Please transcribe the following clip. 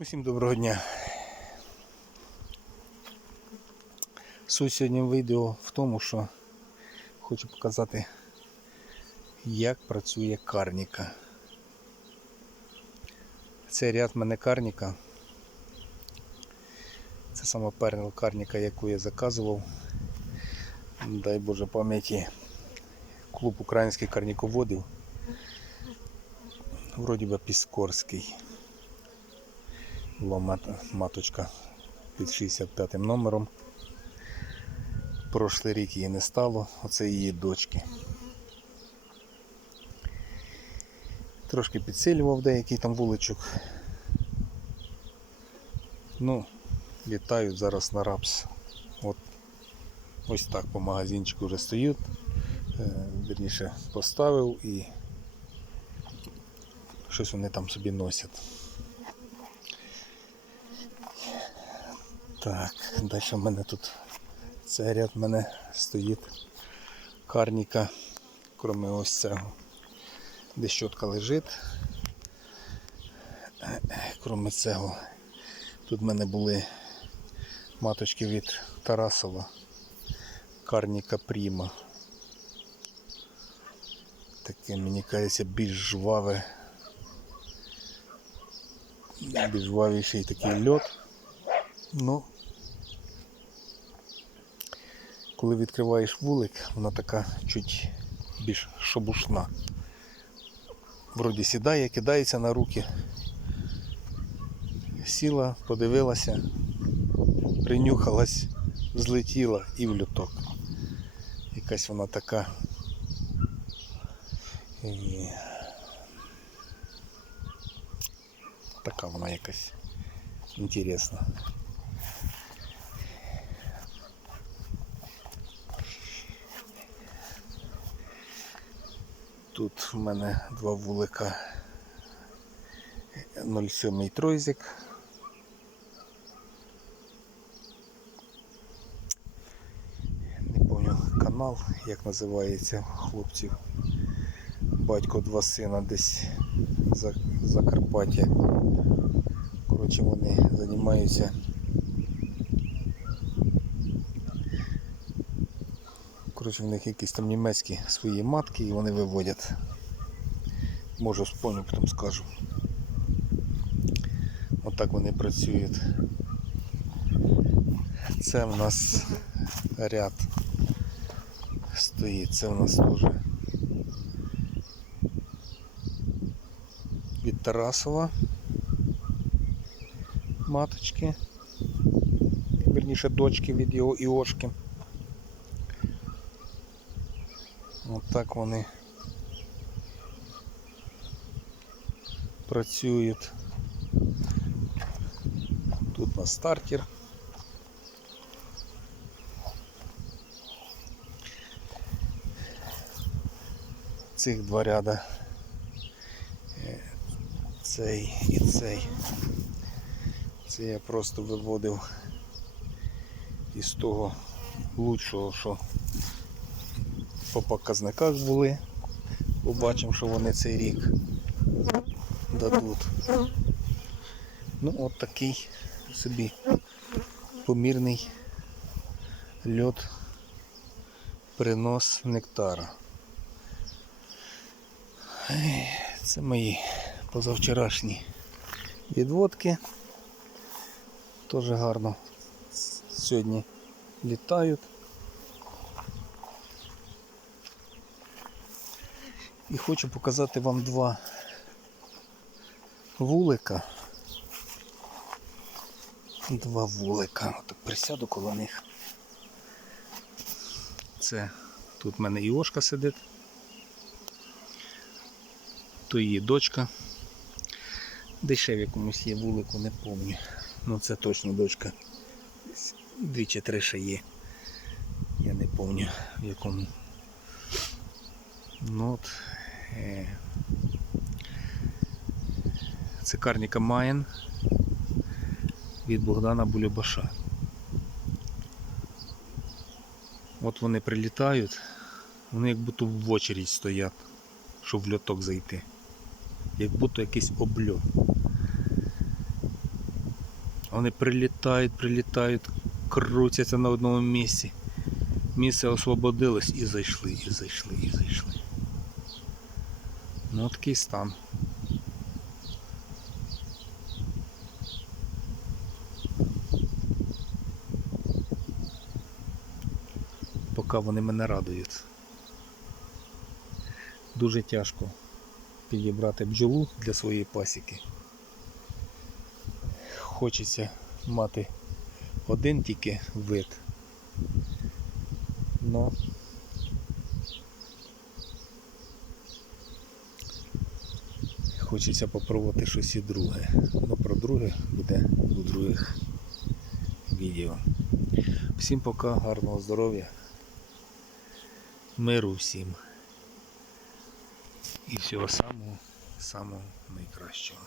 Усім доброго дня. Суть сьогодні відео в тому, що хочу показати, як працює карніка. Це ряд в мене карніка. Це сама перша карніка, яку я заказував. Дай Боже пам'яті клуб українських карніководів. Вроді би Піскорський. Була маточка під 65 номером. Прошлий рік її не стало, оце її дочки. Трошки підсилював деякий там вуличок. Ну, літають зараз на рапс. От ось так по магазинчику вже стоять. Е, Вірніше поставив і щось вони там собі носять. Так, далі в мене тут цей ряд в мене стоїть карніка, кроме ось цього, де щотка лежить. Кроме цього, тут в мене були маточки від Тарасова, карніка Пріма. Таке, мені кажеться, більш жваве, більш жвавіший такий льот. Ну, коли відкриваєш вулик, вона така чуть більш шобушна. Вроді сідає, кидається на руки. Сіла, подивилася, принюхалась, злетіла і в люток. Якась вона така. І... Така вона якась інтересна. Тут в мене два вулика 07 тройзик. Не пам'ятаю канал, як називається хлопців. Батько два сина десь за Закарпаття. Коротше, вони займаються Коротше, в них якісь там німецькі свої матки і вони виводять. Може вспомню, потім скажу. Отак вони працюють. Це в нас ряд стоїть. Це в нас теж від Тарасова маточки. Верніше дочки від його Іошки. От так вони працюють. Тут на стартер. Цих два ряда. Е, Цей і цей. Це я просто виводив із того лучшого, що по показниках були. Побачимо, що вони цей рік дадуть. Ну от такий собі помірний льот принос нектара. Це мої позавчорашні відводки. Теж гарно сьогодні літають. І хочу показати вам два вулика. Два вулика. Отак присяду коло них. Це тут в мене Іошка сидить. То її дочка. Де ще в якомусь є вулику, не пам'ятаю. Ну це точно дочка. Дві чи три ще є. Я не пам'ятаю в якому. Ну от. Е, Це Маєн від Богдана Булюбаша. От вони прилітають, вони як будто в очередь стоять, щоб в льоток зайти. Як будто якийсь обльот. Вони прилітають, прилітають, крутяться на одному місці. Місце освободилось і зайшли, і зайшли, і зайшли. Ну такий стан. Поки вони мене радують. Дуже тяжко підібрати бджолу для своєї пасіки. Хочеться мати один тільки вид. Но хочеться попробувати щось і друге. Ну про друге буде у других відео. Всім пока, гарного здоров'я, миру всім і всього самого самого найкращого.